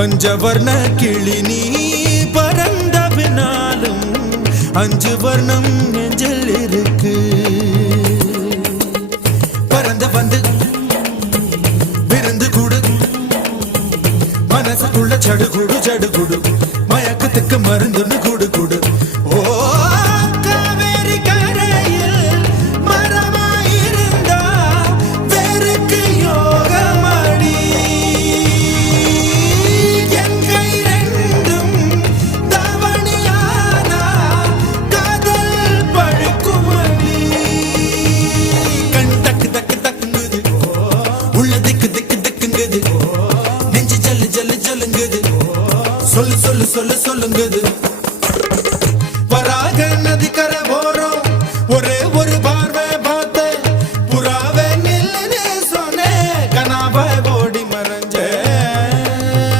பஞ்சவர்ண கிளி நீ பறந்த பின்னாலும் 5 வர்ணம் நெஞ்சில் இருக்கு. பறந்து வந்து விருந்து கூடு மனசுக்குள்ள சடுகுடு சடுகுடு மயக்கத்துக்கு மருந்துன்னு கூடு கூடு. ஓ காவேரி கரையில் மரமாயிருந்தா வேருக்கு யோகமடி. என் கை ரெண்டும் தவணியானா காதல் பழுக்குமடி. கண் தக்கு தக்கு தக்குங்குது, உள்ள திக்கு திக்கு திக்குங்குது, நெஞ்சு ஜல்லு ஜல்லு ஜல்லுங்குது, சொல்லு சொல்லு சொல்லு சொல்லுங்குது.